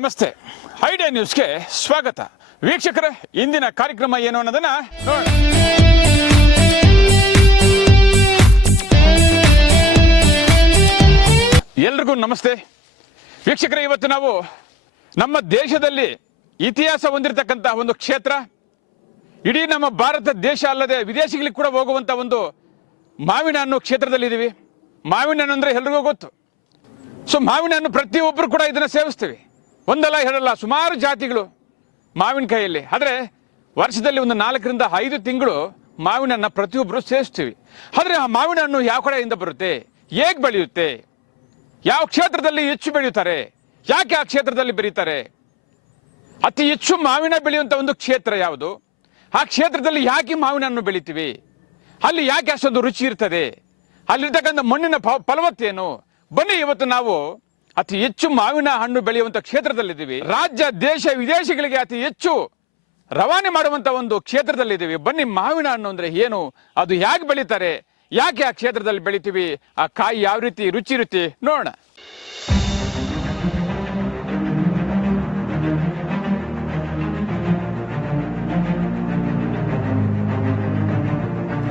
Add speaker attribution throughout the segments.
Speaker 1: ನಮಸ್ತೆ. ಐಡಿಯಾ ನ್ಯೂಸ್ಗೆ ಸ್ವಾಗತ. ವೀಕ್ಷಕರ, ಇಂದಿನ ಕಾರ್ಯಕ್ರಮ ಏನು ಅನ್ನೋದನ್ನ ನೋಡೋಣ. ಎಲ್ರಿಗೂ ನಮಸ್ತೆ. ವೀಕ್ಷಕರೇ, ಇವತ್ತು ನಾವು ನಮ್ಮ ದೇಶದಲ್ಲಿ ಇತಿಹಾಸ ಹೊಂದಿರತಕ್ಕಂಥ ಒಂದು ಕ್ಷೇತ್ರ. ಇಡೀ ನಮ್ಮ ಭಾರತ ದೇಶ ಅಲ್ಲದೆ ವಿದೇಶಗಳಿಗೆ ಕೂಡ ಹೋಗುವಂತ ಒಂದು ಮಾವಿನ ಹಣ್ಣು ಕ್ಷೇತ್ರದಲ್ಲಿದ್ದೀವಿ ಮಾವಿನ ಹಣ್ಣು ಅಂದರೆ ಎಲ್ರಿಗೂ ಗೊತ್ತು. ಸೊ ಮಾವಿನ ಹಣ್ಣು ಪ್ರತಿಯೊಬ್ಬರು ಕೂಡ ಇದನ್ನ ಸೇವಿಸ್ತೀವಿ. ಒಂದಲ್ಲ ಎರಡಲ್ಲ ಸುಮಾರು ಜಾತಿಗಳು ಮಾವಿನಕಾಯಿಯಲ್ಲಿ ಆದರೆ ವರ್ಷದಲ್ಲಿ ಒಂದು ನಾಲ್ಕರಿಂದ ಐದು ತಿಂಗಳು ಮಾವಿನ ಹಣ್ಣು ಪ್ರತಿಯೊಬ್ಬರು ಸೇವಿಸ್ತೀವಿ ಆದರೆ ಆ ಮಾವಿನ ಹಣ್ಣು ಯಾವ ಕಡೆಯಿಂದ ಬರುತ್ತೆ? ಹೇಗೆ ಬೆಳೆಯುತ್ತೆ? ಯಾವ ಕ್ಷೇತ್ರದಲ್ಲಿ ಹೆಚ್ಚು ಬೆಳೆಯುತ್ತಾರೆ? ಯಾಕೆ ಆ ಕ್ಷೇತ್ರದಲ್ಲಿ ಬೆಳೀತಾರೆ? ಅತಿ ಹೆಚ್ಚು ಮಾವಿನ ಬೆಳೆಯುವಂಥ ಒಂದು ಕ್ಷೇತ್ರ ಯಾವುದು? ಆ ಕ್ಷೇತ್ರದಲ್ಲಿ ಯಾಕೆ ಮಾವಿನ ಹಣ್ಣು ಬೆಳಿತೀವಿ? ಅಲ್ಲಿ ಯಾಕೆ ಅಷ್ಟೊಂದು ರುಚಿ ಇರ್ತದೆ? ಅಲ್ಲಿರ್ತಕ್ಕಂಥ ಮಣ್ಣಿನ ಫಲವತ್ತೇನು? ಬನ್ನಿ ಇವತ್ತು ನಾವು ಅತಿ ಹೆಚ್ಚು ಮಾವಿನ ಹಣ್ಣು ಬೆಳೆಯುವಂತ ಕ್ಷೇತ್ರದಲ್ಲಿದ್ದೀವಿ. ರಾಜ್ಯ, ದೇಶ, ವಿದೇಶಗಳಿಗೆ ಅತಿ ಹೆಚ್ಚು ರವಾನೆ ಮಾಡುವಂತ ಒಂದು ಕ್ಷೇತ್ರದಲ್ಲಿದ್ದೀವಿ. ಬನ್ನಿ, ಮಾವಿನ ಹಣ್ಣು ಅಂದ್ರೆ ಏನು? ಅದು ಹೇಗೆ ಬೆಳೀತಾರೆ? ಯಾಕೆ ಆ ಕ್ಷೇತ್ರದಲ್ಲಿ ಬೆಳಿತೀವಿ? ಆ ಕಾಯಿ ಯಾವ ರೀತಿ, ರುಚಿ ರುಚಿ ನೋಡೋಣ.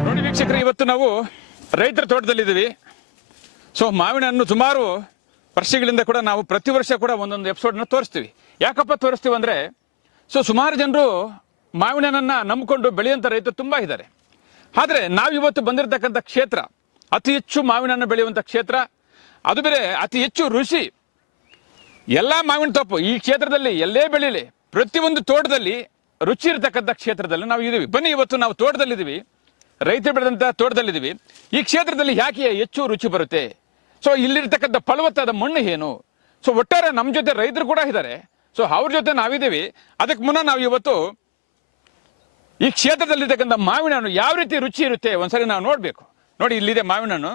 Speaker 1: ನೋಡಿ ವೀಕ್ಷಕರೇ, ಇವತ್ತು ನಾವು ರೈತರ ತೋಟದಲ್ಲಿದ್ದೀವಿ. ಸೊ, ಮಾವಿನ ಹಣ್ಣು ಸುಮಾರು ವರ್ಷಗಳಿಂದ ಕೂಡ ನಾವು ಪ್ರತಿ ವರ್ಷ ಕೂಡ ಒಂದೊಂದು ಎಪಿಸೋಡ್ನ ತೋರಿಸ್ತೀವಿ. ಯಾಕಪ್ಪ ತೋರಿಸ್ತೀವಿ ಅಂದರೆ ಸೊ ಸುಮಾರು ಜನರು ಮಾವಿನ ಹಣ್ಣನ್ನ ನಂಬಿಕೊಂಡು ಬೆಳೆಯುವಂಥ ರೈತರು ತುಂಬ ಇದ್ದಾರೆ. ಆದರೆ ನಾವು ಇವತ್ತು ಬಂದಿರತಕ್ಕಂಥ ಕ್ಷೇತ್ರ, ಅತಿ ಹೆಚ್ಚು ಮಾವಿನ ಹಣ್ಣು ಬೆಳೆಯುವಂಥ ಕ್ಷೇತ್ರ, ಅದು ಬೇರೆ ಅತಿ ಹೆಚ್ಚು ರುಚಿ, ಎಲ್ಲ ಮಾವಿನ ತಪ್ಪು ಈ ಕ್ಷೇತ್ರದಲ್ಲಿ ಎಲ್ಲೇ ಬೆಳೀಲಿ ಪ್ರತಿಯೊಂದು ತೋಟದಲ್ಲಿ ರುಚಿ ಇರತಕ್ಕಂಥ ಕ್ಷೇತ್ರದಲ್ಲಿ ನಾವು ಇದ್ದೀವಿ. ಬನ್ನಿ, ಇವತ್ತು ನಾವು ತೋಟದಲ್ಲಿದ್ದೀವಿ, ರೈತರು ಬೆಳೆದಂಥ ತೋಟದಲ್ಲಿದ್ದೀವಿ. ಈ ಕ್ಷೇತ್ರದಲ್ಲಿ ಯಾಕೆ ಹೆಚ್ಚು ರುಚಿ ಬರುತ್ತೆ? ಸೊ ಇಲ್ಲಿರ್ತಕ್ಕಂಥ ಫಲವತ್ತಾದ ಮಣ್ಣು ಏನು? ಸೊ ಒಟ್ಟಾರೆ ನಮ್ಮ ಜೊತೆ ರೈತರು ಕೂಡ ಇದ್ದಾರೆ. ಸೊ ಅವ್ರ ಜೊತೆ ನಾವಿದ್ದೀವಿ. ಅದಕ್ಕೆ ಮುನ್ನ ನಾವು ಇವತ್ತು ಈ ಕ್ಷೇತ್ರದಲ್ಲಿರ್ತಕ್ಕಂಥ ಮಾವಿನ ಹಣ್ಣು ಯಾವ ರೀತಿ ರುಚಿ ಇರುತ್ತೆ? ಒಂದ್ಸರಿ ನಾವು ನೋಡಬೇಕು. ನೋಡಿ, ಇಲ್ಲಿದೆ ಮಾವಿನ ಹಣ್ಣು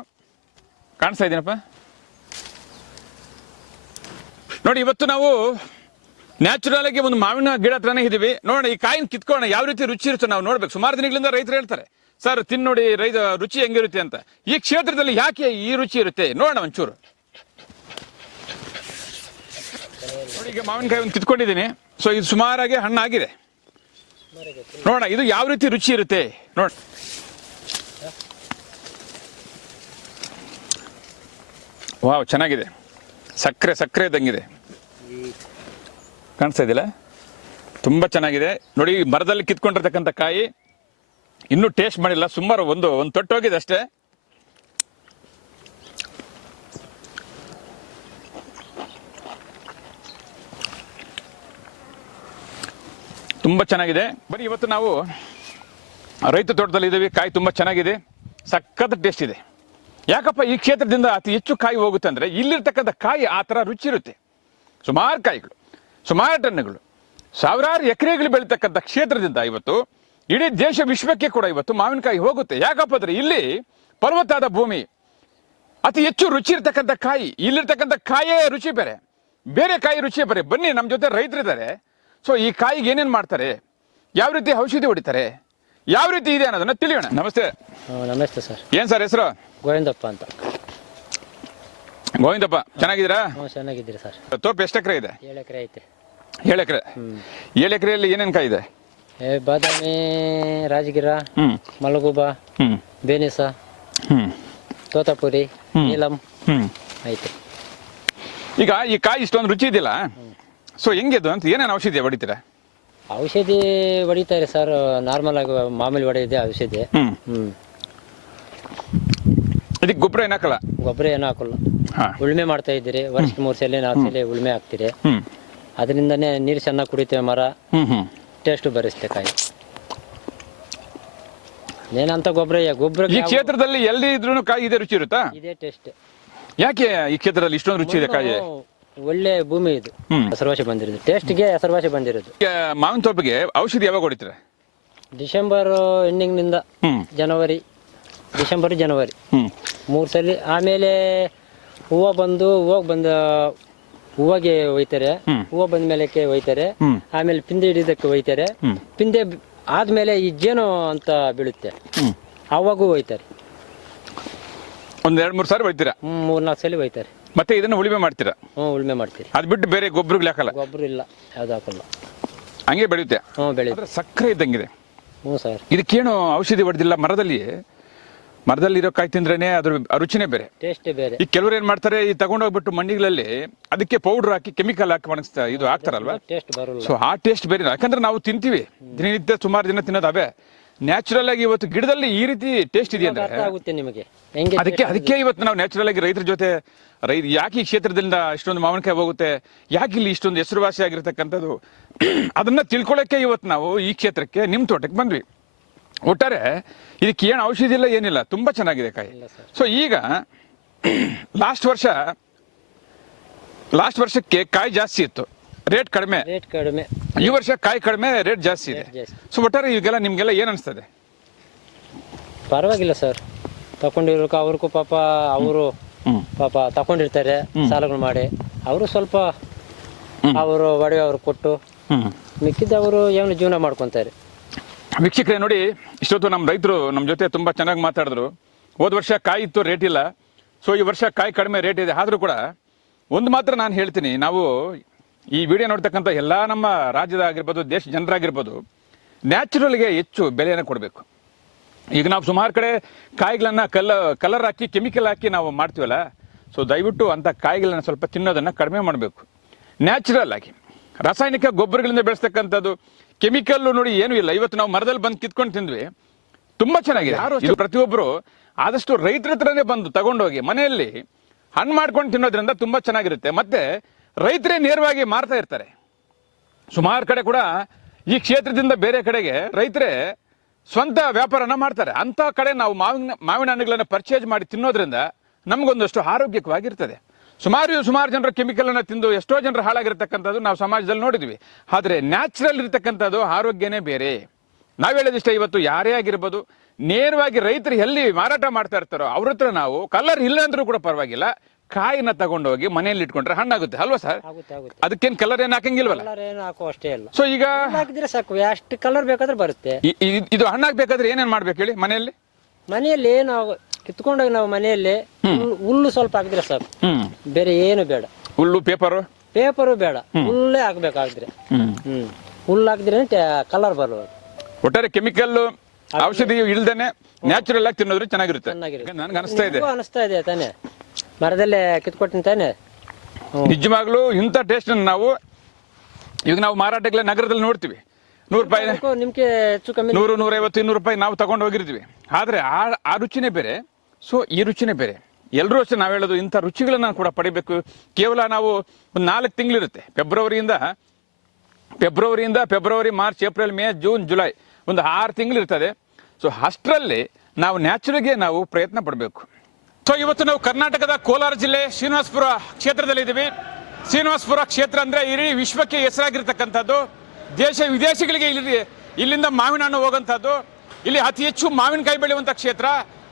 Speaker 1: ಕಾಣಿಸ್ತಾ ಇದೀನಪ್ಪ ನೋಡಿ, ಇವತ್ತು ನಾವು ನ್ಯಾಚುರಲ್ ಆಗಿ ಒಂದು ಮಾವಿನ ಗಿಡ ಹತ್ರನೇ ಇದ್ದೀವಿ. ನೋಡೋಣ, ಈ ಕಾಯಿನ ಕಿತ್ಕೋಣ ಯಾವ ರೀತಿ ರುಚಿ ಇರುತ್ತೆ ನಾವು ನೋಡ್ಬೇಕು. ಸುಮಾರು ದಿನಗಳಿಂದ ರೈತರು ಹೇಳ್ತಾರೆ ಸರ್, ತಿನ್ನೋಡಿ, ರೈತ, ರುಚಿ ಹೆಂಗಿರುತ್ತೆ ಅಂತ. ಈ ಕ್ಷೇತ್ರದಲ್ಲಿ ಯಾಕೆ ಈ ರುಚಿ ಇರುತ್ತೆ? ನೋಡೋಣ ಒಂಚೂರು. ನೋಡಿ, ಈಗ ಮಾವಿನಕಾಯಿ ಒಂದು ಕಿತ್ಕೊಂಡಿದ್ದೀನಿ. ಸೊ ಇದು ಸುಮಾರಾಗಿ ಹಣ್ಣಾಗಿದೆ. ನೋಡೋಣ, ಇದು ಯಾವ ರೀತಿ ರುಚಿ ಇರುತ್ತೆ? ನೋಡ, ವಾವ್, ಚೆನ್ನಾಗಿದೆ. ಸಕ್ಕರೆ ಸಕ್ಕರೆ ಇದ್ದಂಗಿದೆ. ಕಾಣಿಸ್ತಾ ಇದೆಯಲ್ಲ? ತುಂಬ ಚೆನ್ನಾಗಿದೆ. ನೋಡಿ, ಮರದಲ್ಲಿ ಕಿತ್ಕೊಂಡಿರ್ತಕ್ಕಂಥ ಕಾಯಿ. ಇನ್ನೂ ಟೇಸ್ಟ್ ಮಾಡಿಲ್ಲ, ಸುಮಾರು ಒಂದು ಒಂದು ತೊಟ್ಟೋಗಿದೆ ಅಷ್ಟೇ. ತುಂಬ ಚೆನ್ನಾಗಿದೆ. ಬರೀ ಇವತ್ತು ನಾವು ರೈತ ತೋಟದಲ್ಲಿ ಇದ್ದೀವಿ, ಕಾಯಿ ತುಂಬ ಚೆನ್ನಾಗಿದೆ, ಸಖತ್ ಟೇಸ್ಟ್ ಇದೆ. ಯಾಕಪ್ಪ, ಈ ಕ್ಷೇತ್ರದಿಂದ ಅತಿ ಹೆಚ್ಚು ಕಾಯಿ ಹೋಗುತ್ತೆ ಅಂದರೆ ಇಲ್ಲಿರ್ತಕ್ಕಂಥ ಕಾಯಿ ಆ ಥರ ರುಚಿ ಇರುತ್ತೆ. ಸುಮಾರು ಕಾಯಿಗಳು, ಸುಮಾರು ಟನ್ನುಗಳು, ಸಾವಿರಾರು ಎಕರೆಗಳು ಬೆಳೀತಕ್ಕಂಥ ಕ್ಷೇತ್ರದಿಂದ ಇವತ್ತು ಇಡೀ ದೇಶ ವಿಶ್ವಕ್ಕೆ ಕೂಡ ಇವತ್ತು ಮಾವಿನಕಾಯಿ ಹೋಗುತ್ತೆ. ಯಾಕಪ್ಪ ಅಂದ್ರೆ ಇಲ್ಲಿ ಪರ್ವತಾದ ಭೂಮಿ ಅತಿ ಹೆಚ್ಚು ರುಚಿ ಇರ್ತಕ್ಕಂಥ ಕಾಯಿ ಇಲ್ಲಿರ್ತಕ್ಕಂಥ ಕಾಯೇ ರುಚಿ ಬೇರೆ. ಬೇರೆ ಕಾಯಿ ರುಚಿ ಬೇರೆ. ಬನ್ನಿ ನಮ್ಮ ಜೊತೆ ರೈತರಿದ್ದಾರೆ. ಸೊ ಈ ಕಾಯಿಗೆ ಏನೇನು ಮಾಡ್ತಾರೆ? ಯಾವ ರೀತಿ ಔಷಧಿ ಹೊಡಿತಾರೆ? ಯಾವ ರೀತಿ ಇದೆ ಅನ್ನೋದನ್ನ ತಿಳಿಯೋಣ. ನಮಸ್ತೆ.
Speaker 2: ನಮಸ್ತೆ ಸರ್.
Speaker 1: ಏನ್ ಸರ್ ಹೆಸರು?
Speaker 2: ಗೋವಿಂದಪ್ಪ ಅಂತ.
Speaker 1: ಗೋವಿಂದಪ್ಪ ಚೆನ್ನಾಗಿದ್ದೀರಾ?
Speaker 2: ಚೆನ್ನಾಗಿದ್ದೀರಾ ಚೆನ್ನಾಗಿದ್ದೀರಿ ಸರ್.
Speaker 1: ತೋಪ್ ಎಷ್ಟು ಎಕರೆ ಇದೆ?
Speaker 2: ಏಳು ಎಕರೆ ಐತೆ.
Speaker 1: ಏಳು ಎಕರೆ. ಏಳು ಎಕರೆಯಲ್ಲಿ ಏನೇನು ಕಾಯಿ ಇದೆ?
Speaker 2: ಏ ಬಾದಾಮಿ ರಾಜಗಿರ ಮಲಗುಬಾ ಬೇನಿಸ ತೋತಾಪುರಿ ನೀಲಂ. ಆಯ್ತು.
Speaker 1: ಈಗ ಈ ಕಾಯಿ ಇಷ್ಟೊಂದು ರುಚಿ ಇದೆಯಲ್ಲ ಸೊ ಹೆಂಗಿದು ಅಂತ ಏನೇನು ಔಷಧಿ ಹೊಡಿತೀರಾ?
Speaker 2: ಔಷಧಿ ಹೊಡಿತಾರೆ ಸರ್. ನಾರ್ಮಲ್ ಆಗಿ ಮಾಮೂಲಿ ಹೊಡೆಯಿದೆ ಔಷಧಿ.
Speaker 1: ಹ್ಮ್. ಇದಕ್ಕೆ ಗೊಬ್ಬರ ಏನು ಹಾಕಲ್ಲ?
Speaker 2: ಗೊಬ್ಬರ ಏನೂ ಹಾಕಲ್ಲ. ಉಳುಮೆ ಮಾಡ್ತಾ ಇದ್ದೀರಿ. ವರ್ಷಕ್ಕೆ ಮೂರು ಸಲ ನಾಲ್ಕು ಸಲ ಉಳುಮೆ ಹಾಕ್ತೀರಿ. ಅದರಿಂದನೇ ನೀರು ಚೆನ್ನಾಗಿ ಕುಡಿತೇವೆ ಮರ. ಟೇಸ್ಟು ಬರಿಸ್ತೆ ಕಾಯಿ. ಏನಂತ ಗೊಬ್ಬರ ಗೊಬ್ಬರ
Speaker 1: ಈ ಕ್ಷೇತ್ರದಲ್ಲಿ ಎಲ್ಲಿ ಇದ್ರೂ ಕಾಯಿ ಇದೆ ರುಚಿ ಇರುತ್ತಾ?
Speaker 2: ಇದೇ ಟೇಸ್ಟ್.
Speaker 1: ಯಾಕೆ ಈ ಕ್ಷೇತ್ರದಲ್ಲಿ ಇಷ್ಟೊಂದು ರುಚಿ ಇದೆ ಕಾಯಿ
Speaker 2: ಒಳ್ಳೆ ಭೂಮಿ ಇದು. ಹೆಸರುವಾಸಿ ಬಂದಿರೋದು. ಟೇಸ್ಟ್ಗೆ ಹೆಸರುವಾಸಿ ಬಂದಿರೋದು.
Speaker 1: ಈಗ ಮಾವಿನ ತೋಪಿಗೆ ಔಷಧಿ ಯಾವಾಗ ಹೊಡಿತಾರೆ?
Speaker 2: ಡಿಸೆಂಬರ್ ಎಂಡಿಂಗ್ನಿಂದ ಜನವರಿ ಡಿಸೆಂಬರ್ ಜನವರಿ. ಮೂರು ಸಲ ಆಮೇಲೆ ಹೂವು ಬಂದು ಹೂವಾಗ ಬಂದ ಹೂವಾಗೆ ಒಯ್ತಾರೆ ಹೂವ ಬಂದ ಮೇಲಕ್ಕೆ ಒಯ್ತಾರೆ ಆಮೇಲೆ ಪಿಂದೆ ಹಿಡಿದಕ್ಕೆ ಒಯ್ತಾರೆ. ಪಿಂದೆ ಆದ್ಮೇಲೆ ಈ ಜೇನು ಅಂತ ಬೀಳುತ್ತೆ. ಅವಾಗೂ ಒಯ್ತಾರೆ.
Speaker 1: ಒಂದ್ ಎರಡ್ ಮೂರ್ ಸಾರಿ ಒಯ್ತೀರಾ?
Speaker 2: ಮೂರ್ ನಾಲ್ಕು ಸಲ ಒಯ್ತಾರೆ.
Speaker 1: ಮತ್ತೆ ಇದನ್ನ ಉಳಿಮೆ ಮಾಡ್ತೀರಾ?
Speaker 2: ಹ್ಞೂ ಉಳುಮೆ ಮಾಡ್ತೀರಿ.
Speaker 1: ಅದ್ ಬಿಟ್ಟು ಬೇರೆ ಗೊಬ್ಬರಗಳು ಹಾಕಲ್ಲ?
Speaker 2: ಗೊಬ್ಬರ ಇಲ್ಲ ಯಾವ್ದು ಹಾಕಲ್ಲ.
Speaker 1: ಹಂಗೆ ಬೆಳೆಯುತ್ತೆ?
Speaker 2: ಹ್ಞೂ ಬೆಳೆ
Speaker 1: ಸಕ್ಕರೆ ಇದ್ದಂಗಿದೆ.
Speaker 2: ಹ್ಞೂ ಸರ್.
Speaker 1: ಇದಕ್ಕೇನು ಔಷಧಿ ಹೊಡೆದಿಲ್ಲ ಮರದಲ್ಲಿ ಮರದಲ್ಲಿ ಇರೋ ಕಾಯಿ ತಿಂದ್ರೇನೆ ಅದ್ರ ರುಚಿನೇ ಬೇರೆ.
Speaker 2: ಟೇಸ್ಟೇ ಬೇರೆ.
Speaker 1: ಈ ಕೆಲವರು ಏನ್ ಮಾಡ್ತಾರೆ ಈ ತಗೊಂಡೋಗ್ಬಿಟ್ಟು ಮಂಡಿಗಳಲ್ಲಿ ಅದಕ್ಕೆ ಪೌಡರ್ ಹಾಕಿ ಕೆಮಿಕಲ್ ಹಾಕಿ ಒಣಗಿಸ್ತಾ ಇದು ಹಾಕ್ತಾರಲ್ವಾ?
Speaker 2: ಟೇಸ್ಟ್ ಬರೋಲ್ಲ.
Speaker 1: ಸೊ ಆ ಟೇಸ್ಟ್ ಬೇರೆ. ಯಾಕಂದ್ರೆ ನಾವು ತಿಂತೀವಿ. ದಿನನಿತ್ಯ ಸುಮಾರು ದಿನ ತಿನ್ನೋದು ಅವೇ. ನ್ಯಾಚುರಲ್ ಆಗಿ ಇವತ್ತು ಗಿಡದಲ್ಲಿ ಈ ರೀತಿ ಟೇಸ್ಟ್ ಇದೆಯಾ ಅಂದ್ರೆ?
Speaker 2: ಅರ್ಥ ಆಗುತ್ತೆ ನಿಮಗೆ. ಹೆಂಗೆ
Speaker 1: ಅದಕ್ಕೆ ಅದಕ್ಕೆ ಇವತ್ತು ನಾವು ನ್ಯಾಚುರಲ್ ಆಗಿ ರೈತರ ಜೊತೆ ರೈ ಯಾಕೆ ಈ ಕ್ಷೇತ್ರದಿಂದ ಇಷ್ಟೊಂದು ಮಾವಿನಕಾಯಿ ಹೋಗುತ್ತೆ? ಯಾಕೆ ಇಲ್ಲಿ ಇಷ್ಟೊಂದು ಹೆಸರುವಾಸಿ ಆಗಿರ್ತಕ್ಕಂಥದ್ದು? ಅದನ್ನ ತಿಳ್ಕೊಳಕ್ಕೆ ಇವತ್ತು ನಾವು ಈ ಕ್ಷೇತ್ರಕ್ಕೆ ನಿಮ್ಮ ತೋಟಕ್ಕೆ ಬಂದ್ವಿ. ಒಟ್ಟಾರೆ ಇದಕ್ಕೆ ಏನು ಔಷಧಿ ಇಲ್ಲ ಏನಿಲ್ಲ ತುಂಬಾ ಚೆನ್ನಾಗಿದೆ ಕಾಯಿ. ಸೊ ಈಗ ಲಾಸ್ಟ್ ವರ್ಷ ಲಾಸ್ಟ್ ವರ್ಷಕ್ಕೆ ಕಾಯಿ ಜಾಸ್ತಿ ಇತ್ತು. ರೇಟ್ ಕಡಿಮೆ.
Speaker 2: ರೇಟ್ ಕಡಿಮೆ.
Speaker 1: ಈ ವರ್ಷ ಕಾಯಿ ಕಡಿಮೆ ರೇಟ್ ಜಾಸ್ತಿ ಇದೆ. ಸೊ ಒಟ್ಟಾರೆ ಈಗೆಲ್ಲ ನಿಮ್ಗೆಲ್ಲ ಏನ್ ಅನಿಸ್ತದೆ?
Speaker 2: ಪರವಾಗಿಲ್ಲ ಸರ್. ತಕೊಂಡಿರೋಕೆ ಅವ್ರಿಗೂ ಪಾಪ ಅವರು ಪಾಪ ತಕೊಂಡಿರ್ತಾರೆ ಸಾಲಗಳು ಮಾಡಿ. ಅವರು ಸ್ವಲ್ಪ ಅವರು ಒಡವೆ ಅವ್ರು ಕೊಟ್ಟು
Speaker 1: ಮಿಕ್ಕಿದ
Speaker 2: ಮಿಕ್ಕಿದ್ದವರು ಏನು ಜೀವನ ಮಾಡ್ಕೊತಾರೆ.
Speaker 1: ವೀಕ್ಷಕರೇ, ನೋಡಿ, ಇಷ್ಟೊತ್ತು ನಮ್ಮ ರೈತರು ನಮ್ಮ ಜೊತೆ ತುಂಬ ಚೆನ್ನಾಗಿ ಮಾತಾಡಿದ್ರು. ಹೋದ ವರ್ಷ ಕಾಯಿ ಇತ್ತು ರೇಟ್ ಇಲ್ಲ. ಸೊ ಈ ವರ್ಷ ಕಾಯಿ ಕಡಿಮೆ ರೇಟ್ ಇದೆ. ಆದರೂ ಕೂಡ ಒಂದು ಮಾತ್ರ ನಾನು ಹೇಳ್ತೀನಿ. ನಾವು ಈ ವಿಡಿಯೋ ನೋಡ್ತಕ್ಕಂಥ ಎಲ್ಲ ನಮ್ಮ ರಾಜ್ಯದ ಆಗಿರ್ಬೋದು ದೇಶ ಜನರಾಗಿರ್ಬೋದು ನ್ಯಾಚುರಲ್ಗೆ ಹೆಚ್ಚು ಬೆಲೆಯನ್ನು ಕೊಡಬೇಕು. ಈಗ ನಾವು ಸುಮಾರು ಕಡೆ ಕಾಯಿಗಳನ್ನ ಕಲ್ಲ ಕಲರ್ ಹಾಕಿ ಕೆಮಿಕಲ್ ಹಾಕಿ ನಾವು ಮಾಡ್ತೀವಲ್ಲ ಸೊ ದಯವಿಟ್ಟು ಅಂಥ ಕಾಯಿಗಳನ್ನ ಸ್ವಲ್ಪ ತಿನ್ನೋದನ್ನು ಕಡಿಮೆ ಮಾಡಬೇಕು. ನ್ಯಾಚುರಲ್ ಆಗಿ, ರಾಸಾಯನಿಕ ಗೊಬ್ಬರಗಳಿಂದ ಬೆಳೆಸ್ತಕ್ಕಂಥದ್ದು ಕೆಮಿಕಲ್ಲು ನೋಡಿ ಏನು ಇಲ್ಲ. ಇವತ್ತು ನಾವು ಮರದಲ್ಲಿ ಬಂದು ಕಿತ್ಕೊಂಡು ತಿಂದ್ವಿ. ತುಂಬಾ ಚೆನ್ನಾಗಿದೆ. ಅಷ್ಟೇ ಪ್ರತಿಯೊಬ್ಬರು ಆದಷ್ಟು ರೈತರ ಹತ್ರನೇ ಬಂದು ತಗೊಂಡೋಗಿ ಮನೆಯಲ್ಲಿ ಹಣ್ಣು ಮಾಡ್ಕೊಂಡು ತಿನ್ನೋದ್ರಿಂದ ತುಂಬಾ ಚೆನ್ನಾಗಿರುತ್ತೆ. ಮತ್ತೆ ರೈತರೇ ನೇರವಾಗಿ ಮಾರ್ತಾ ಇರ್ತಾರೆ. ಸುಮಾರು ಕಡೆ ಕೂಡ ಈ ಕ್ಷೇತ್ರದಿಂದ ಬೇರೆ ಕಡೆಗೆ ರೈತರೇ ಸ್ವಂತ ವ್ಯಾಪಾರನ ಮಾಡ್ತಾರೆ. ಅಂತ ಕಡೆ ನಾವು ಮಾವಿನ ಮಾವಿನ ಹಣ್ಣುಗಳನ್ನು ಪರ್ಚೇಸ್ ಮಾಡಿ ತಿನ್ನೋದ್ರಿಂದ ನಮಗೊಂದಷ್ಟು ಆರೋಗ್ಯಕವಾಗಿರ್ತದೆ. ಸುಮಾರು ಸುಮಾರು ಜನರು ಕೆಮಿಕಲ್ ಅನ್ನ ತಿಂದು ಎಷ್ಟೋ ಜನರು ಹಾಳಾಗಿರ್ತಕ್ಕಂಥದ್ದು ನಾವು ಸಮಾಜದಲ್ಲಿ ನೋಡಿದ್ವಿ. ಆದ್ರೆ ನ್ಯಾಚುರಲ್ ಇರ್ತಕ್ಕಂಥದ್ದು ಆರೋಗ್ಯನೇ ಬೇರೆ. ನಾವ್ ಹೇಳೋದಿಷ್ಟ ಇವತ್ತು ಯಾರೇ ಆಗಿರ್ಬೋದು ನೇರವಾಗಿ ರೈತರು ಎಲ್ಲಿ ಮಾರಾಟ ಮಾಡ್ತಾ ಇರ್ತಾರೋ ಅವ್ರ ಹತ್ರ ನಾವು ಕಲರ್ ಇಲ್ಲ ಅಂದ್ರೂ ಕೂಡ ಪರವಾಗಿಲ್ಲ. ಕಾಯಿನ ತಗೊಂಡೋಗಿ ಮನೆಯಲ್ಲಿ ಇಟ್ಕೊಂಡ್ರೆ ಹಣ್ಣಾಗುತ್ತೆ. ಅಲ್ವಾ ಸರ್? ಅದಕ್ಕೇನು ಕಲರ್ ಏನ್ ಹಾಕಂಗಿಲ್ವಲ್ಲ?
Speaker 2: ಏನು ಹಾಕೋ ಅಷ್ಟೇ ಇಲ್ಲ.
Speaker 1: ಸೊ ಈಗ
Speaker 2: ಹಾಕಿದ್ರೆ ಸಾಕು ಎಷ್ಟು ಕಲರ್ ಬೇಕಾದ್ರೆ ಬರುತ್ತೆ.
Speaker 1: ಇದು ಹಣ್ಣಾಗ್ಬೇಕಾದ್ರೆ ಏನೇನ್ ಮಾಡ್ಬೇಕು ಹೇಳಿ ಮನೆಯಲ್ಲಿ?
Speaker 2: ಮನೆಯಲ್ಲಿ ನಾವು ಕಿತ್ಕೊಂಡೋಗಿ ನಾವು ಮನೆಯಲ್ಲಿ ಹುಲ್ಲು- ಸ್ವಲ್ಪ ಹಾಕಿದ್ರೆ ಸಾಕು. ಬೇರೆ ಏನು ಬೇಡ.
Speaker 1: ಹುಲ್ಲು ಪೇಪರು?
Speaker 2: ಪೇಪರು ಬೇಡ. ಹುಲ್ಲೇ ಹಾಕ್ಬೇಕಾಗಿದ್ರೆ.
Speaker 1: ಹ್ಮ್.
Speaker 2: ಹುಲ್ಲು ಹಾಕಿದ್ರೆ ಕಲರ್ ಬರೋದು
Speaker 1: ಒಟ್ಟಾರೆ ಕೆಮಿಕಲ್ ಔಷಧಿ ಇಲ್ದೇನೆ ನ್ಯಾಚುರಲ್ ಆಗಿ ತಿನ್ನೋದ್ರೆ ಚೆನ್ನಾಗಿರುತ್ತೆ. ನನಗೆ ಅನಿಸ್ತಾ ಇದೆ.
Speaker 2: ಅನಿಸ್ತಾ ಇದೆ ತಾನೆ? ಮರದಲ್ಲೇ ಕಿತ್ಕೊಟ್ಟಿನ ತಾನೆ?
Speaker 1: ನಿಜವಾಗ್ಲೂ ಇಂಥ ಟೇಸ್ಟ್ ನಾವು ಈಗ ನಾವು ಮಾರಾಟಗಳ ನಗರದಲ್ಲಿ ನೋಡ್ತೀವಿ. ನೂರು ರೂಪಾಯಿ
Speaker 2: ನಿಮ್ಗೆ ಹೆಚ್ಚು ಕಮ್ಮಿ
Speaker 1: ನೂರು ನೂರೈವತ್ತು ಇನ್ನೂರು ರೂಪಾಯಿ ನಾವು ತಗೊಂಡು ಹೋಗಿರ್ತೀವಿ. ಆದ್ರೆ ಆ ಆ ರುಚಿನೇ ಬೇರೆ. ಸೊ ಈ ರುಚಿನೇ ಬೇರೆ. ಎಲ್ಲರೂ ಅಷ್ಟೇ ನಾವು ಹೇಳೋದು ಇಂಥ ರುಚಿಗಳನ್ನ ಕೂಡ ಪಡಿಬೇಕು. ಕೇವಲ ನಾವು ಒಂದು ನಾಲ್ಕು ತಿಂಗಳಿರುತ್ತೆ. ಫೆಬ್ರವರಿಯಿಂದ ಫೆಬ್ರವರಿಯಿಂದ February, March, April, May, June, July ಒಂದು ಆರು ತಿಂಗಳು ಇರ್ತದೆ ಸೊ ಅಷ್ಟರಲ್ಲಿ ನಾವು ನ್ಯಾಚುರಲ್ಗೆ ನಾವು ಪ್ರಯತ್ನ ಪಡಬೇಕು. ಸೊ ಇವತ್ತು ನಾವು ಕರ್ನಾಟಕದ ಕೋಲಾರ ಜಿಲ್ಲೆ ಶ್ರೀನಿವಾಸಪುರ ಕ್ಷೇತ್ರದಲ್ಲಿ ಇದ್ದೀವಿ. ಶ್ರೀನಿವಾಸಪುರ ಕ್ಷೇತ್ರ ಅಂದರೆ ಇಡೀ ವಿಶ್ವಕ್ಕೆ ಹೆಸರಾಗಿರ್ತಕ್ಕಂಥದ್ದು. ದೇಶ ವಿದೇಶಗಳಿಗೆ ಇಲ್ಲಿ ಇಲ್ಲಿಂದ ಮಾವಿನ ಹಣ್ಣು ಹೋಗುವಂಥದ್ದು ಇಲ್ಲಿ ಅತಿ ಹೆಚ್ಚು ಮಾವಿನಕಾಯಿ ಬೆಳೆಯುವಂಥ ಕ್ಷೇತ್ರ.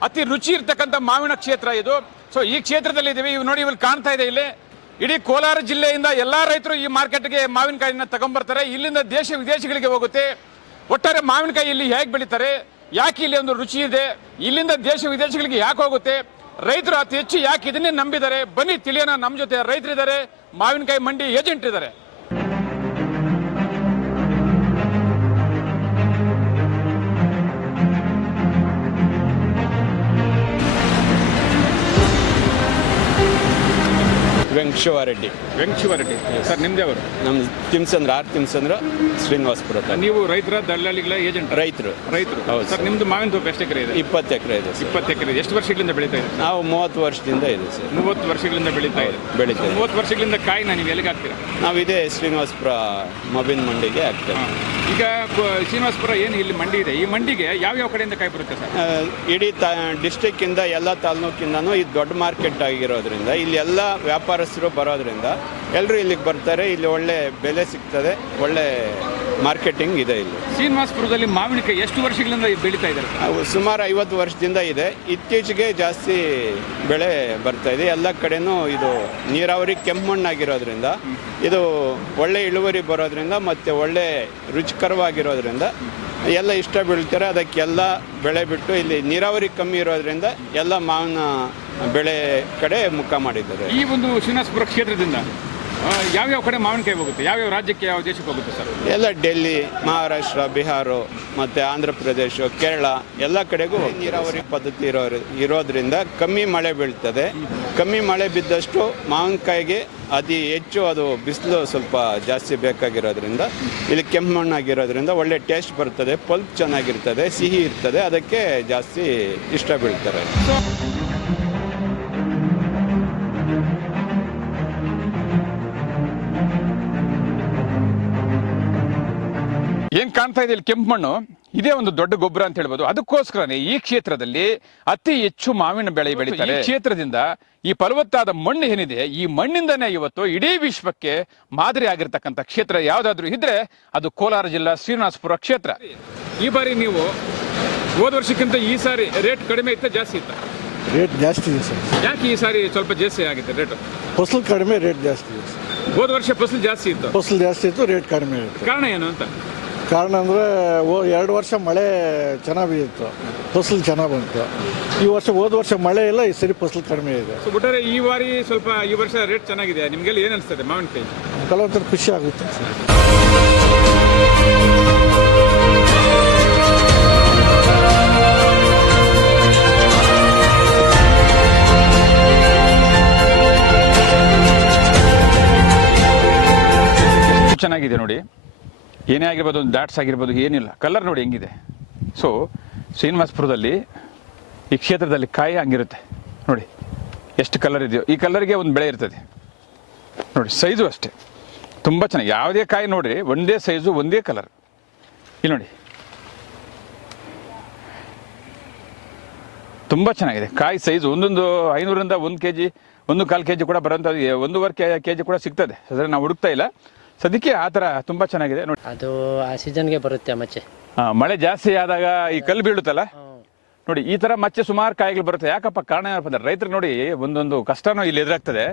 Speaker 1: ಅತಿ ರುಚಿ ಇರ್ತಕ್ಕಂಥ ಮಾವಿನ ಕ್ಷೇತ್ರ ಇದು. ಸೊ ಈ ಕ್ಷೇತ್ರದಲ್ಲಿ ಇದ್ದೀವಿ ಇವು ನೋಡಿ ಇವ್ರು ಕಾಣ್ತಾ ಇದೆ ಇಲ್ಲಿ. ಇಡೀ ಕೋಲಾರ ಜಿಲ್ಲೆಯಿಂದ ಎಲ್ಲಾ ರೈತರು ಈ ಮಾರ್ಕೆಟ್ಗೆ ಮಾವಿನಕಾಯಿನ ತಗೊಂಡ್ಬರ್ತಾರೆ ಇಲ್ಲಿಂದ ದೇಶ ವಿದೇಶಗಳಿಗೆ ಹೋಗುತ್ತೆ. ಒಟ್ಟಾರೆ ಮಾವಿನಕಾಯಿ ಇಲ್ಲಿ ಹೇಗೆ ಬೆಳೀತಾರೆ? ಯಾಕೆ ಇಲ್ಲಿ ಒಂದು ರುಚಿ ಇದೆ? ಇಲ್ಲಿಂದ ದೇಶ ವಿದೇಶಗಳಿಗೆ ಯಾಕೆ ಹೋಗುತ್ತೆ? ರೈತರು ಅತಿ ಹೆಚ್ಚು ಯಾಕೆ ಇದನ್ನೇ ನಂಬಿದ್ದಾರೆ? ಬನ್ನಿ ತಿಳಿಯೋಣ. ನಮ್ಮ ಜೊತೆ ರೈತರಿದ್ದಾರೆ. ಮಾವಿನಕಾಯಿ ಮಂಡಿ ಏಜೆಂಟ್ ಇದ್ದಾರೆ.
Speaker 3: ವೆಂಕಟೇಶ್ವರರೆಡ್ಡಿ
Speaker 1: ವೆಂಕಟೇಶ್ವರರೆಡ್ಡಿ ಸರ್ ನಿಮ್ದೇ ಅವರು
Speaker 3: ನಮ್ಮ ತಿಮ್ಸಂದ್ರ ಆರ್ ತಿಮ್ಸಂದ್ರ ಶ್ರೀನಿವಾಸಪುರ ತಾಲೂಕು.
Speaker 1: ನೀವು ರೈತರ ದಲ್ಲಾಳಿಗಳ ಏಜೆಂಟ್
Speaker 3: ರೈತರು.
Speaker 1: ರೈತರು.
Speaker 3: ಹೌದು
Speaker 1: ಸರ್ ನಿಮ್ದು ಮಾವಿನ ತೋಪ ಎಷ್ಟು ಎಕರೆ ಇದೆ?
Speaker 3: ಇಪ್ಪತ್ತು ಎಕರೆ ಇದೆ ಸರ್.
Speaker 1: ಇಪ್ಪತ್ತು ಎಕರೆ ಎಷ್ಟು ವರ್ಷಗಳಿಂದ ಬೆಳೀತಾ ಇದೆ?
Speaker 3: ನಾವು ಮೂವತ್ತು ವರ್ಷದಿಂದ ಇದೆ ಸರ್.
Speaker 1: ಮೂವತ್ತು ವರ್ಷಗಳಿಂದ ಬೆಳೀತಾ ಇದೆ.
Speaker 3: ಬೆಳೀತಾ ಇದೆ.
Speaker 1: ಮೂವತ್ತು ವರ್ಷಗಳಿಂದ ಕಾಯಿನ ನೀವು ಎಲ್ಲಿಗೆ ಹಾಕ್ತೀರಾ?
Speaker 3: ನಾವು ಇದೇ ಶ್ರೀನಿವಾಸಪುರ ಮೊಬಿನ್ ಮಂಡಿಗೆ ಹಾಕ್ತೇವೆ.
Speaker 1: ಈಗ ಕ- ಶ್ರೀನಿವಾಸಪುರ ಏನು ಇಲ್ಲಿ ಮಂಡಿ ಇದೆ? ಈ ಮಂಡಿಗೆ ಯಾವ ಯಾವ ಕಡೆಯಿಂದ ಕಾಯಿ ಬರುತ್ತೆ ಸರ್?
Speaker 3: ಆ, ಇಡೀ ತ ಡಿಸ್ಟಿಕ್ಕಿಂದ ಎಲ್ಲ ತಾಲೂಕಿಂದನೂ ಇದು ದೊಡ್ಡ ಮಾರ್ಕೆಟ್ ಆಗಿರೋದ್ರಿಂದ ಇಲ್ಲಿ ಎಲ್ಲ ವ್ಯಾಪಾರಸ್ಥರು ಬರೋದ್ರಿಂದ ಎಲ್ಲರೂ ಇಲ್ಲಿಗೆ ಬರ್ತಾರೆ ಇಲ್ಲಿ ಒಳ್ಳೆ ಬೆಲೆ ಸಿಗ್ತದೆ ಒಳ್ಳೆ ಮಾರ್ಕೆಟಿಂಗ್ ಇದೆ ಇಲ್ಲಿ.
Speaker 1: ಶ್ರೀನಿವಾಸಪುರದಲ್ಲಿ ಮಾವಿನಕಾಯಿ ಎಷ್ಟು ವರ್ಷಗಳಿಂದ ಬೆಳೀತಾ ಇದ್ದಾರೆ?
Speaker 3: ಅವು ಸುಮಾರು ಐವತ್ತು ವರ್ಷದಿಂದ ಇದೆ. ಇತ್ತೀಚೆಗೆ ಜಾಸ್ತಿ ಬೆಳೆ ಬರ್ತಾ ಇದೆ. ಎಲ್ಲ ಕಡೆನೂ ಇದು ನೀರಾವರಿ ಕೆಂಪು ಮಣ್ಣಾಗಿರೋದ್ರಿಂದ ಇದು ಒಳ್ಳೆ ಇಳುವರಿ ಬರೋದ್ರಿಂದ ಮತ್ತು ಒಳ್ಳೆ ರುಚಿಕರವಾಗಿರೋದ್ರಿಂದ ಎಲ್ಲ ಇಷ್ಟ ಬೀಳ್ತಾರೆ. ಅದಕ್ಕೆಲ್ಲ ಬೆಳೆ ಬಿಟ್ಟು ಇಲ್ಲಿ ನೀರಾವರಿ ಕಮ್ಮಿ ಇರೋದ್ರಿಂದ ಎಲ್ಲ ಮಾವಿನ ಬೆಳೆ ಕಡೆ ಮುಖ ಮಾಡಿದ್ದಾರೆ.
Speaker 1: ಈ ಒಂದು ಶ್ರೀನಿವಾಸಪುರ ಕ್ಷೇತ್ರದಿಂದ ಯಾವ್ಯಾವ ಕಡೆ ಮಾವಿನಕಾಯಿ ಹೋಗುತ್ತೆ? ಯಾವ್ಯಾವ ರಾಜ್ಯಕ್ಕೆ ಯಾವ ದೇಶಕ್ಕೆ ಹೋಗುತ್ತೆ ಸರ್?
Speaker 3: ಎಲ್ಲ ಡೆಲ್ಲಿ ಮಹಾರಾಷ್ಟ್ರ ಬಿಹಾರ ಮತ್ತು ಆಂಧ್ರ ಪ್ರದೇಶ ಕೇರಳ ಎಲ್ಲ ಕಡೆಗೂ ನೀರಾವರಿ ಪದ್ಧತಿ ಇರೋ ಇರೋದ್ರಿಂದ ಕಮ್ಮಿ ಮಳೆ ಬೀಳ್ತದೆ. ಕಮ್ಮಿ ಮಳೆ ಬಿದ್ದಷ್ಟು ಮಾವಿನಕಾಯಿಗೆ ಅತಿ ಹೆಚ್ಚು ಅದು ಬಿಸಿಲು ಸ್ವಲ್ಪ ಜಾಸ್ತಿ ಬೇಕಾಗಿರೋದ್ರಿಂದ ಇಲ್ಲಿ ಕೆಂಪು ಮಣ್ಣಾಗಿರೋದ್ರಿಂದ ಒಳ್ಳೆ ಟೇಸ್ಟ್ ಬರ್ತದೆ ಪಲ್ಪ್ ಚೆನ್ನಾಗಿರ್ತದೆ ಸಿಹಿ ಇರ್ತದೆ ಅದಕ್ಕೆ ಜಾಸ್ತಿ ಇಷ್ಟ ಬೀಳ್ತಾರೆ.
Speaker 1: ಏನ್ ಕಾಣ್ತಾ ಇದೆ ಇಲ್ಲಿ ಕೆಂಪು ಮಣ್ಣು ಇದೇ ಒಂದು ದೊಡ್ಡ ಗೊಬ್ಬರ ಅಂತ ಹೇಳ್ಬೋದು. ಅದಕ್ಕೋಸ್ಕರನೇ ಈ ಕ್ಷೇತ್ರದಲ್ಲಿ ಅತಿ ಹೆಚ್ಚು ಮಾವಿನ ಬೆಳೆ ಬೆಳೀತಾರೆ ಈ ಕ್ಷೇತ್ರದಿಂದ ಈ ಫಲವತ್ತಾದ ಮಣ್ಣು ಏನಿದೆ ಈ ಮಣ್ಣಿಂದನೇ ಇವತ್ತು ಇಡೀ ವಿಶ್ವಕ್ಕೆ ಮಾದರಿ ಆಗಿರ್ತಕ್ಕಂಥ ಕ್ಷೇತ್ರ ಯಾವ್ದಾದ್ರು ಇದ್ರೆ ಅದು ಕೋಲಾರ ಜಿಲ್ಲಾ ಶ್ರೀನಿವಾಸಪುರ ಕ್ಷೇತ್ರ. ಈ ಬಾರಿ ನೀವು ಹೋದ ವರ್ಷಕ್ಕಿಂತ ಈ ಸಾರಿ ರೇಟ್ ಕಡಿಮೆ ಇತ್ತ ಜಾಸ್ತಿ ಇತ್ತ?
Speaker 4: ರೇಟ್ ಜಾಸ್ತಿ ಇದೆ ಸರ್.
Speaker 1: ಯಾಕೆ ಈ ಸಾರಿ ಸ್ವಲ್ಪ ಜಾಸ್ತಿ ಆಗಿದೆ ರೇಟ್?
Speaker 4: ಫಸಲು ಕಡಿಮೆ ರೇಟ್ ಜಾಸ್ತಿ ಇದೆ ಸರ್.
Speaker 1: ಹೋದ ವರ್ಷ ಫಸಲು ಜಾಸ್ತಿ ಇತ್ತು.
Speaker 4: ಫಸಲು ಜಾಸ್ತಿ ಇತ್ತು ರೇಟ್ ಕಡಿಮೆ ಇತ್ತು.
Speaker 1: ಕಾರಣ ಏನು ಅಂತ?
Speaker 4: ಕಾರಣ ಅಂದರೆ ಓ ಎರಡು ವರ್ಷ ಮಳೆ ಚೆನ್ನಾಗಿ ಬಿದ್ದಿತ್ತು ಫಸಲು ಚೆನ್ನಾಗಿ ಬಂತು. ಈ ವರ್ಷ ಹೋದ ವರ್ಷ ಮಳೆ ಇಲ್ಲ ಈ ಸರಿ ಫಸಲು ಕಡಿಮೆ ಇದೆ.
Speaker 1: ಸೊ ಒಟ್ಟಾರೆ ಈ ಬಾರಿ ಸ್ವಲ್ಪ ಈ ವರ್ಷ ರೇಟ್ ಚೆನ್ನಾಗಿದೆ ನಿಮಗೆಲ್ಲ ಏನು ಅನಿಸ್ತದೆ ಮಾವಿನಕಾಯಿ
Speaker 4: ಕೆಲವೊಂಥರ ಖುಷಿ ಆಗುತ್ತೆ. ಸರ್
Speaker 1: ಚೆನ್ನಾಗಿದೆ ನೋಡಿ. ಏನೇ ಆಗಿರ್ಬೋದು, ಒಂದು ದಾಟ್ಸ್ ಆಗಿರ್ಬೋದು, ಏನಿಲ್ಲ. ಕಲರ್ ನೋಡಿ ಹೆಂಗಿದೆ. ಸೊ ಶ್ರೀನಿವಾಸಪುರದಲ್ಲಿ ಈ ಕ್ಷೇತ್ರದಲ್ಲಿ ಕಾಯಿ ಹಂಗಿರುತ್ತೆ. ನೋಡಿ, ಎಷ್ಟು ಕಲರ್ ಇದೆಯೋ. ಈ ಕಲರ್ಗೆ ಒಂದು ಬೆಳೆ ಇರ್ತದೆ. ನೋಡಿ ಸೈಜು ಅಷ್ಟೇ. ತುಂಬ ಚೆನ್ನಾಗಿ. ಯಾವುದೇ ಕಾಯಿ ನೋಡಿರಿ, ಒಂದೇ ಸೈಜು ಒಂದೇ ಕಲರ್ ಇಲ್ಲಿ ನೋಡಿ. ತುಂಬ ಚೆನ್ನಾಗಿದೆ. ಕಾಯಿ ಸೈಜು ಒಂದೊಂದು ಐನೂರಿಂದ ಒಂದು ಕೆ ಜಿ ಒಂದು ಕಾಲು ಕೆ ಜಿ ಕೂಡ ಬರೋಂಥದ್ದು ಒಂದೂವರೆ ಕೆ ಕೆ ಜಿ ಕೂಡ ಸಿಗ್ತದೆ. ಅದರಲ್ಲಿ ನಾವು ಹುಡುಕ್ತಾ ಇಲ್ಲ. ಸದ್ಯಕ್ಕೆ ಆ ಥರ ತುಂಬ ಚೆನ್ನಾಗಿದೆ. ನೋಡಿ.
Speaker 2: ಅದು ಆ ಸೀಸನ್ಗೆ ಬರುತ್ತೆ ಮಚ್ಚೆ.
Speaker 1: ಆ, ಮಳೆ ಜಾಸ್ತಿ ಆದಾಗ ಈ ಕಲ್ಲು ಬೀಳುತ್ತಲ್ಲ? ನೋಡಿ ಈ ತರ ಮಚ್ಚೆ ಸುಮಾರು ಕಾಯಿಗಳು ಬರುತ್ತೆ. ಯಾಕಪ್ಪ ಕಾರಣ ಏನಪ್ಪ ಅಂದ್ರೆ ರೈತರು ನೋಡಿ ಒಂದೊಂದು ಕಷ್ಟನೂ ಇಲ್ಲಿ ಎದುರಾಗ್ತದೆ.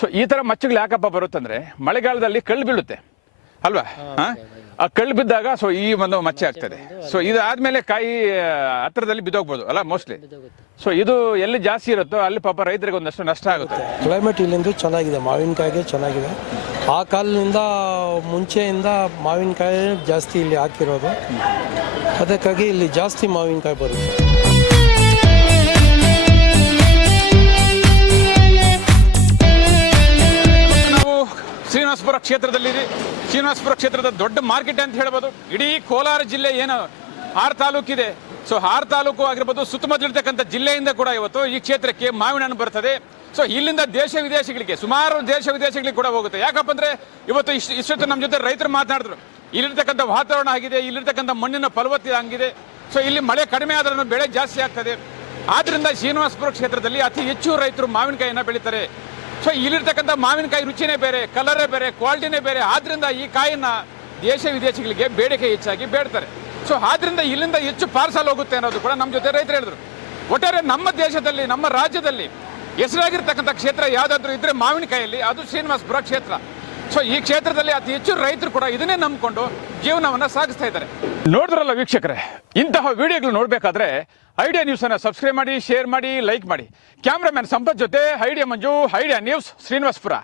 Speaker 1: ಸೊ ಈ ಥರ ಮಚ್ಚುಗಳು ಯಾಕಪ್ಪ ಬರುತ್ತಂದ್ರೆ ಮಳೆಗಾಲದಲ್ಲಿ ಕಲ್ಲು ಬೀಳುತ್ತೆ. ಅಲ್ವಾ? ಹಾ? ಆ ಕಳ್ಳು ಬಿದ್ದಾಗ ಸೊ ಈ ಒಂದು ಮಚ್ಚೆ ಆಗ್ತದೆ. ಸೊ ಇದು ಆದ್ಮೇಲೆ ಕಾಯಿ ಹತ್ತಿರದಲ್ಲಿ ಹತ್ರದಲ್ಲಿ ಬಿದ್ದೋಗ್ಬೋದು ಅಲ್ಲ ಮೋಸ್ಟ್ಲಿ ಸೊ ಇದು ಎಲ್ಲಿ ಜಾಸ್ತಿ ಇರುತ್ತೋ ಅಲ್ಲಿ ಪಾಪ ರೈತರಿಗೆ ಒಂದಷ್ಟು ನಷ್ಟ ಆಗುತ್ತೆ.
Speaker 5: ಕ್ಲೈಮೇಟ್ ಇಲ್ಲಿಂದ ಚೆನ್ನಾಗಿದೆ ಮಾವಿನಕಾಯಿಗೆ ಚೆನ್ನಾಗಿದೆ. ಆ ಕಾಲದಿಂದ ಮುಂಚೆಯಿಂದ ಮಾವಿನಕಾಯಿ ಜಾಸ್ತಿ ಇಲ್ಲಿ ಹಾಕಿರೋದು. ಅದಕ್ಕಾಗಿ ಇಲ್ಲಿ ಜಾಸ್ತಿ ಮಾವಿನಕಾಯಿ ಬರುತ್ತೆ.
Speaker 1: ಶ್ರೀನಿವಾಸಪುರ ಕ್ಷೇತ್ರದಲ್ಲಿ ಶ್ರೀನಿವಾಸಪುರ ಕ್ಷೇತ್ರದ ದೊಡ್ಡ ಮಾರ್ಕೆಟ್ ಅಂತ ಹೇಳ್ಬೋದು. ಇಡೀ ಕೋಲಾರ ಜಿಲ್ಲೆ ಏನು ಆರು ತಾಲೂಕಿದೆ. ಸೊ ಆರು ತಾಲೂಕು ಆಗಿರ್ಬೋದು, ಸುತ್ತಮುತ್ತಲಿರ್ತಕ್ಕಂಥ ಜಿಲ್ಲೆಯಿಂದ ಕೂಡ ಇವತ್ತು ಈ ಕ್ಷೇತ್ರಕ್ಕೆ ಮಾವಿನ ಹಣ್ಣು ಬರ್ತದೆ. ಸೊ ಇಲ್ಲಿಂದ ದೇಶ ವಿದೇಶಗಳಿಗೆ, ಸುಮಾರು ದೇಶ ವಿದೇಶಗಳಿಗೆ ಕೂಡ ಹೋಗುತ್ತೆ. ಯಾಕಪ್ಪ ಅಂದರೆ ಇವತ್ತು ಇಷ್ಟು, ಇಷ್ಟೊತ್ತು ನಮ್ಮ ಜೊತೆ ರೈತರು ಮಾತನಾಡಿದ್ರು. ಇಲ್ಲಿರ್ತಕ್ಕಂಥ ವಾತಾವರಣ ಆಗಿದೆ, ಇಲ್ಲಿರ್ತಕ್ಕಂಥ ಮಣ್ಣಿನ ಫಲವತ್ತತೆ ಆಗಿದೆ ಸೊ ಇಲ್ಲಿ ಮಳೆ ಕಡಿಮೆ ಆದ್ರೂ ಬೆಳೆ ಜಾಸ್ತಿ ಆಗ್ತದೆ. ಆದ್ದರಿಂದ ಶ್ರೀನಿವಾಸಪುರ ಕ್ಷೇತ್ರದಲ್ಲಿ ಅತಿ ಹೆಚ್ಚು ರೈತರು ಮಾವಿನಕಾಯಿಯನ್ನು ಬೆಳೀತಾರೆ. ಸೊ ಇಲ್ಲಿರ್ತಕ್ಕಂಥ ಮಾವಿನಕಾಯಿ ರುಚಿನೇ ಬೇರೆ ಕಲರೇ ಬೇರೆ ಕ್ವಾಲಿಟಿನೇ ಬೇರೆ. ಆದ್ರಿಂದ ಈ ಕಾಯಿನ ದೇಶ ವಿದೇಶಗಳಿಗೆ ಬೇಡಿಕೆ ಹೆಚ್ಚಾಗಿ ಬೇಡ್ತಾರೆ. ಸೊ ಆದ್ರಿಂದ ಇಲ್ಲಿಂದ ಹೆಚ್ಚು ಪಾರ್ಸಲ್ ಹೋಗುತ್ತೆ ಅನ್ನೋದು ಕೂಡ ನಮ್ಮ ಜೊತೆ ರೈತರು ಹೇಳಿದ್ರು. ಒಟ್ಟಾರೆ ನಮ್ಮ ದೇಶದಲ್ಲಿ, ನಮ್ಮ ರಾಜ್ಯದಲ್ಲಿ ಹೆಸರಾಗಿರ್ತಕ್ಕಂಥ ಕ್ಷೇತ್ರ ಯಾವುದಾದ್ರೂ ಇದ್ರೆ ಮಾವಿನಕಾಯಲ್ಲಿ, ಅದು ಶ್ರೀನಿವಾಸಪುರ ಕ್ಷೇತ್ರ. ಸೊ ಈ ಕ್ಷೇತ್ರದಲ್ಲಿ ಅತಿ ಹೆಚ್ಚು ರೈತರು ಕೂಡ ಇದನ್ನೇ ನಂಬಿಕೊಂಡು ಜೀವನವನ್ನ ಸಾಗಿಸ್ತಾ ಇದ್ದಾರೆ. ನೋಡಿದ್ರಲ್ಲ ವೀಕ್ಷಕರೇ, ಇಂತಹ ವಿಡಿಯೋಗಳು ನೋಡಬೇಕಾದ್ರೆ ಐಡಿಯಾ ನ್ಯೂಸ್ ಅನ್ನ ಸಬ್ಸ್ಕ್ರೈಬ್ ಮಾಡಿ ಶೇರ್ ಮಾಡಿ ಲೈಕ್ ಮಾಡಿ. ಕ್ಯಾಮ್ರಾಮನ್ ಸಂಪತ್ ಜೊತೆ, Idea Manju, Idea News Srinivasapura.